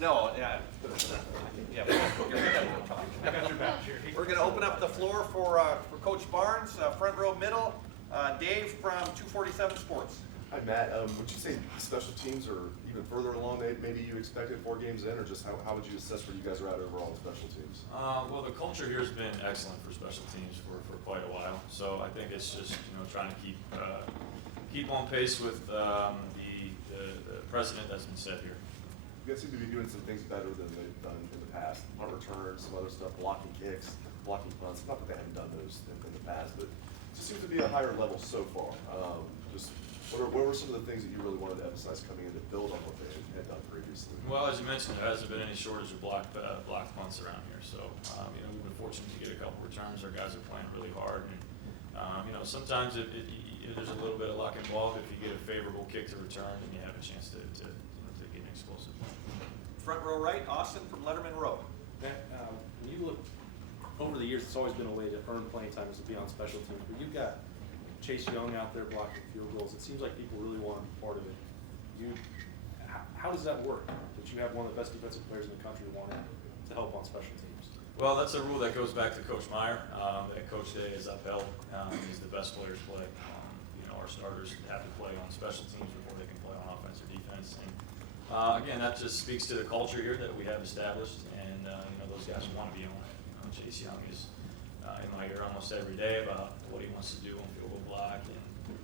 No, yeah. Yeah, I got your back, Jerry. we're going to open up the floor for Coach Barnes, front row middle. Dave from 247 Sports. Hi, Matt. Would you say special teams are even further along than maybe you expected 4 games in, or just how would you assess where you guys are at overall in special teams? Well, the culture here has been excellent for special teams for quite a while. So I think it's just trying to keep on pace with the precedent that's been set here. You guys seem to be doing some things better than they've done in the past. Punt returns, some other stuff, blocking kicks, blocking punts. Not that they haven't done those in the past, but it just seems to be a higher level so far. Just what were some of the things that you really wanted to emphasize coming in to build on what they had done previously? Well, as you mentioned, there hasn't been any shortage of blocked punts around here. So we've been fortunate to get a couple returns. Our guys are playing really hard, and sometimes there's a little bit of luck involved. If you get a favorable kick to return, then you have a chance to get an explosive play. Front row right, Austin from Letterman Row. Matt, when you look over the years, it's always been a way to earn playing time is to be on special teams. But you've got Chase Young out there blocking field goals. It seems like people really want to be part of it. How does that work? That you have one of the best defensive players in the country wanting to help on special teams? Well, that's a rule that goes back to Coach Meyer that Coach Day has upheld. Is the best players play. Our starters have to play on special teams before they can play on offense or defense. And again, that just speaks to the culture here that we have established, and those guys want to be on it. Chase Young is in my ear almost every day about what he wants to do on field goal block, and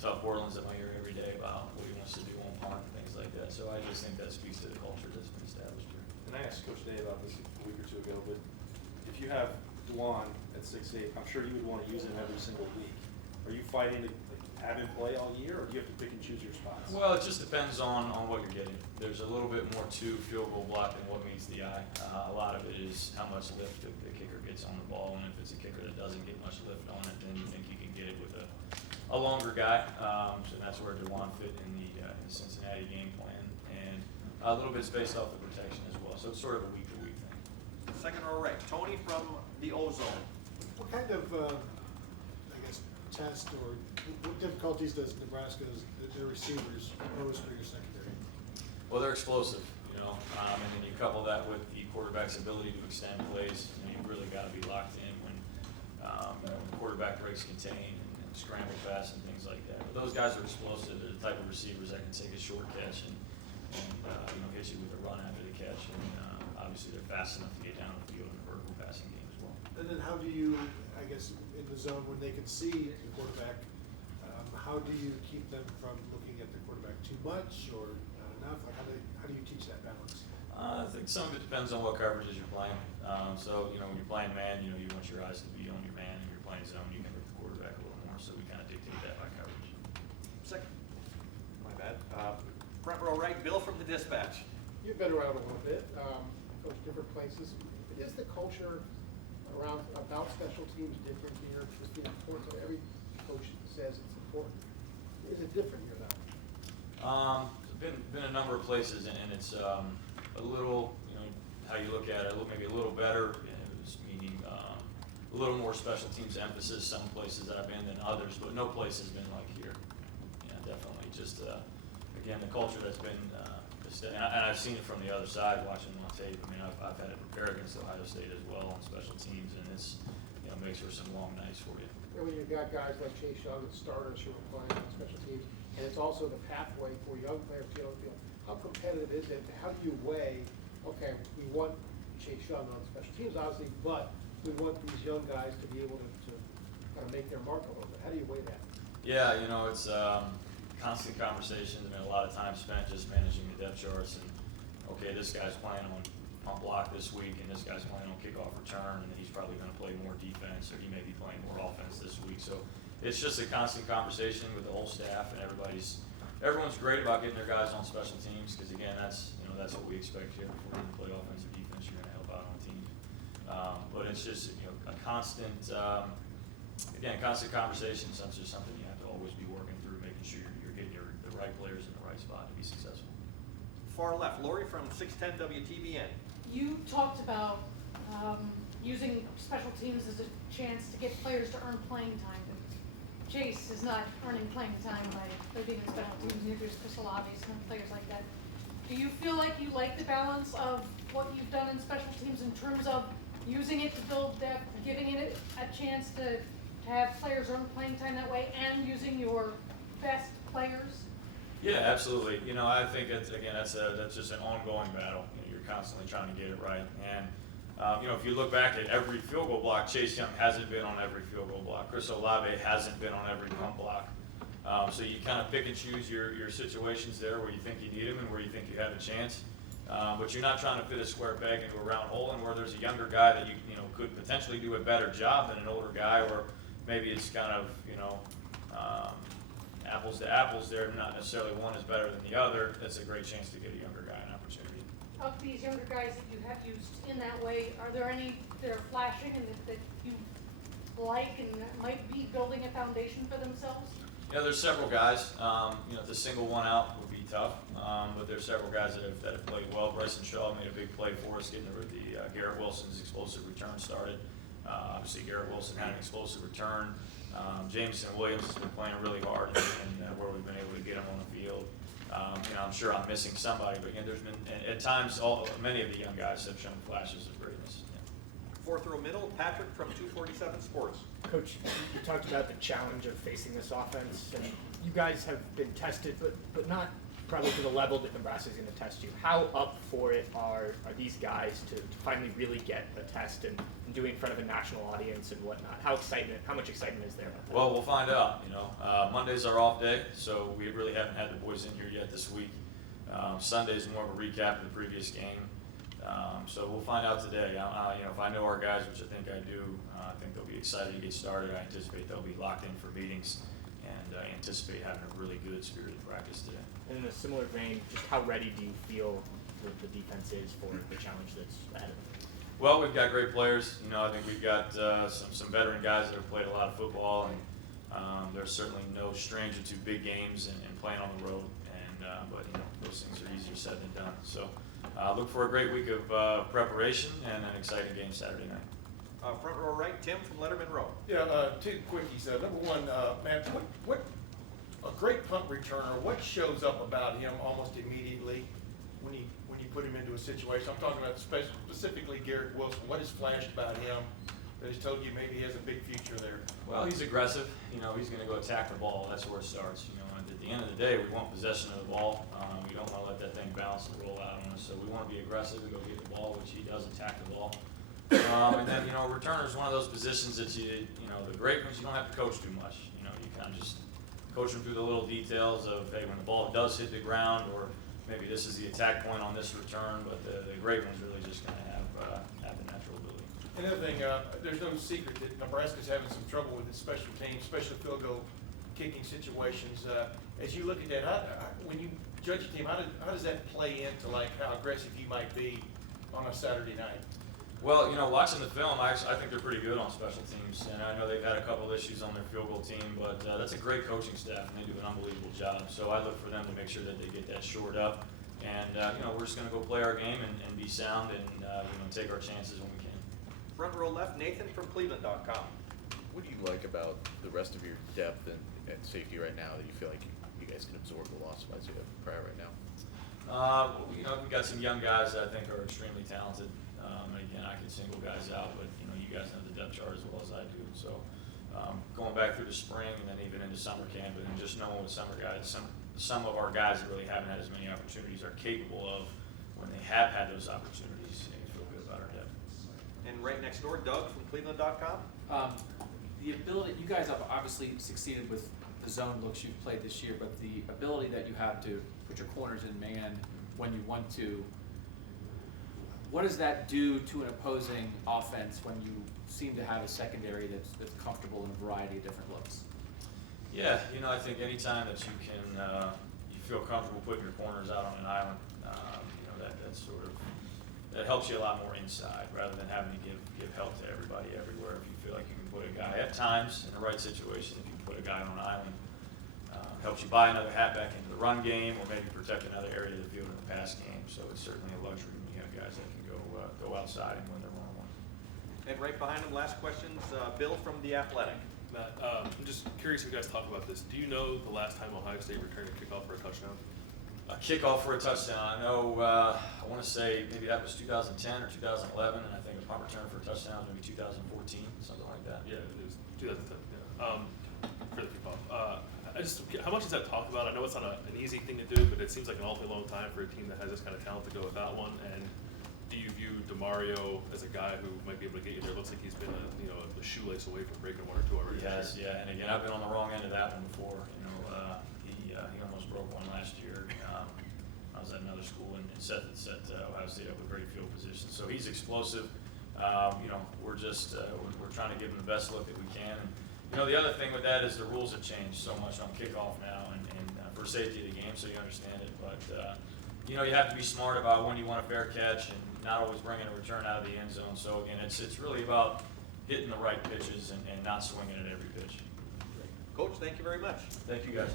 Tough Orleans in my ear every day about what he wants to do on punt and things like that. So I just think that speaks to the culture that's been established here. And I asked Coach Day about this a week or two ago, but if you have Dwan at 6'8", I'm sure you would want to use him every single week. Are you fighting to have him play all year, or do you have to pick and choose your spots? Well, it just depends on what you're getting. There's a little bit more to field goal block than what meets the eye. A lot of it is how much lift the kicker gets on the ball, and if it's a kicker that doesn't get much lift on it, then you think you can get it with a longer guy. So that's where DeJuan fit in the Cincinnati game plan, and a little bit spaced off the protection as well. So it's sort of a week-to-week thing. Second row right, Tony from the O-Zone. What kind of, test or what difficulties does Nebraska's their receivers pose for your secondary? Well, they're explosive, and then you couple that with the quarterback's ability to extend plays, and you've really got to be locked in when the quarterback breaks contain and scramble pass and things like that. But those guys are explosive. They're the type of receivers that can take a short catch and hit you with a run after the catch. And obviously, they're fast enough to get down the field in the vertical passing game as well. And then how do you, in the zone when they can see the quarterback, how do you keep them from looking at the quarterback too much or not enough? Like how do you teach that balance? I think some of it depends on what coverages you're playing. So when you're playing man, you want your eyes to be on your man, and you're playing zone, you can hit the quarterback a little more. So we kind of dictate that by coverage. Second, my bad. Front row right, Bill from the Dispatch. You've been around a little bit, coached different places. But is the culture about special teams different here? It's been important. Every coach says it's important. Is it different here now? Been a number of places, and it's a little, how you look at it, maybe a little better, meaning a little more special teams emphasis some places that I've been than others, but no place has been like here. Yeah, definitely. Just again, the culture that's been, and I've seen it from the other side watching on tape. I mean, I've had it prepare against Ohio State as well on special teams, and it's makes for some long nights for you. And when you've got guys like Chase Young, the starters who are playing on special teams, and it's also the pathway for young players to get on the field. How competitive is it? How do you weigh? Okay, we want Chase Young on special teams, obviously, but we want these young guys to be able to kind of make their mark a little bit. How do you weigh that? Yeah, it's constant conversations. A lot of time spent just managing the depth charts, and okay, this guy's playing on block this week, and this guy's playing on kickoff return, and he's probably going to play more defense, or he may be playing more offense this week. So it's just a constant conversation with the whole staff, and everyone's great about getting their guys on special teams, because again, that's what we expect here. If we're going to play offense or defense, you're going to help out on team. But it's just a constant conversation. Since there's something you have to always be working through, making sure you're getting the right players in the right spot to be successful. Far left, Lori from 610 WTBN. You talked about using special teams as a chance to get players to earn playing time. Chase is not earning playing time by being in special teams. Neither is Chris Olaves and players like that. Do Do you feel like you like the balance of what you've done in special teams in terms of using it to build depth, giving it a chance to have players earn playing time that way, and using your best players? Yeah, absolutely. You know, I think that's just an ongoing battle. You know, you're constantly trying to get it right. And you know, if you look back at every field goal block, Chase Young hasn't been on every field goal block. Chris Olave hasn't been on every punt block. So you kind of pick and choose your situations there where you think you need them and where you think you have a chance. But you're not trying to fit a square peg into a round hole, and where there's a younger guy that you know could potentially do a better job than an older guy, or maybe it's kind of, you know, apples to apples there, not necessarily one is better than the other. That's a great chance to get a younger guy an opportunity. Of these younger guys that you have used in that way, are there any that are flashing and that you like and that might be building a foundation for themselves? Yeah, there's several guys. You know, to single one out would be tough, but there's several guys that have played well. Bryson Shaw made a big play for us, getting the Garrett Wilson's explosive return started. Obviously, Garrett Wilson had an explosive return. Jameson Williams has been playing really hard, and where we've been able to get him on the field. You know, I'm sure I'm missing somebody, but again, there's been at times many of the young guys have shown flashes of greatness. Yeah. Fourth row middle, Patrick from 247 Sports. Coach, you talked about the challenge of facing this offense, and you guys have been tested, but not probably to the level that Nebraska's going to test you. How up for it are these guys to finally really get a test and do it in front of a national audience and whatnot? How much excitement is there about that? Well, we'll find out. You know, Monday's our off day, so we really haven't had the boys in here yet this week. Sunday's more of a recap of the previous game. So we'll find out today. You know, if I know our guys, which I think I do, I think they'll be excited to get started. I anticipate they'll be locked in for meetings, and I anticipate having a really good spirited practice today. And in a similar vein, just how ready do you feel the defense is for the challenge that's ahead of them? Well, we've got great players. You know, I think we've got some veteran guys that have played a lot of football, and they're certainly no stranger to big games and playing on the road. But you know, those things are easier said than done. So look for a great week of preparation and an exciting game Saturday night. Front row right, Tim from Letterman Row. Yeah, two quickies. Number one, Matt, what a great punt returner, what shows up about him almost immediately when you put him into a situation? I'm talking about specifically Garrett Wilson. What has flashed about him that has told you maybe he has a big future there? Well, he's aggressive. You know, he's going to go attack the ball. That's where it starts. You know, and at the end of the day, we want possession of the ball. We don't want to let that thing bounce and roll out on us. So we want to be aggressive and go get the ball, which he does attack the ball. And then, you know, returner is one of those positions that you know, the great ones, you don't have to coach too much. You know, you kind of just coach them through the little details of, hey, when the ball does hit the ground, or maybe this is the attack point on this return, but the great ones really just kind of have the natural ability. Another thing, there's no secret that Nebraska's having some trouble with its special teams, special field goal kicking situations. As you look at that, when you judge a team, how does that play into like how aggressive you might be on a Saturday night? Well, you know, watching the film, I think they're pretty good on special teams, and I know they've had a couple issues on their field goal team, but that's a great coaching staff, and they do an unbelievable job. So I look for them to make sure that they get that shored up, and you know, we're just going to go play our game and be sound and you know, take our chances when we can. Front row left, Nathan from Cleveland.com. What do you like about the rest of your depth and safety right now that you feel like you guys can absorb the loss as you have prior right now? You know, we've got some young guys that I think are extremely talented. And again, I can single guys out, but you know, you guys know the depth chart as well as I do. So going back through the spring and then even into summer camp, and then just knowing with summer guys, some of our guys that really haven't had as many opportunities are capable of when they have had those opportunities. And you feel good about our depth. And right next door, Doug from Cleveland.com. The ability, you guys have obviously succeeded with the zone looks you've played this year, but the ability that you have to put your corners in man when you want to, what does that do to an opposing offense when you seem to have a secondary that's comfortable in a variety of different looks? Yeah, you know, I think anytime that you can, you feel comfortable putting your corners out on an island, you know, that helps you a lot more inside rather than having to give help to everybody everywhere. If you feel like you can put a guy at times in the right situation, if you can put a guy on an island, helps you buy another halfback into the run game or maybe protect another area of the field in the pass game. So it's certainly a luxury when you have guys that can go outside and win their one-on-one. And right behind him, last questions, Bill from The Athletic. Matt, I'm just curious if you guys talk about this. Do you know the last time Ohio State returned a kickoff for a touchdown? a kickoff for a touchdown. I know, I want to say maybe that was 2010 or 2011, and I think a punt return for a touchdown was maybe 2014, something like that. Yeah, it was 2010. Yeah. For the kickoff. How much does that talk about? I know it's not an easy thing to do, but it seems like an awfully long time for a team that has this kind of talent to go with that one. And do you view DeMario as a guy who might be able to get you there? It looks like he's been a shoelace away from breaking one or two already. Yes, yeah, and again, I've been on the wrong end of that one before. He almost broke one last year. I was at another school and set Ohio State up with great field position. So he's explosive. We're just we're trying to give him the best look that we can. And, the other thing with that is the rules have changed so much on kickoff now, and for safety of the game, so you understand it. But you have to be smart about when you want a fair catch and not always bringing a return out of the end zone. So again, it's really about hitting the right pitches and not swinging at every pitch. Coach, thank you very much. Thank you guys.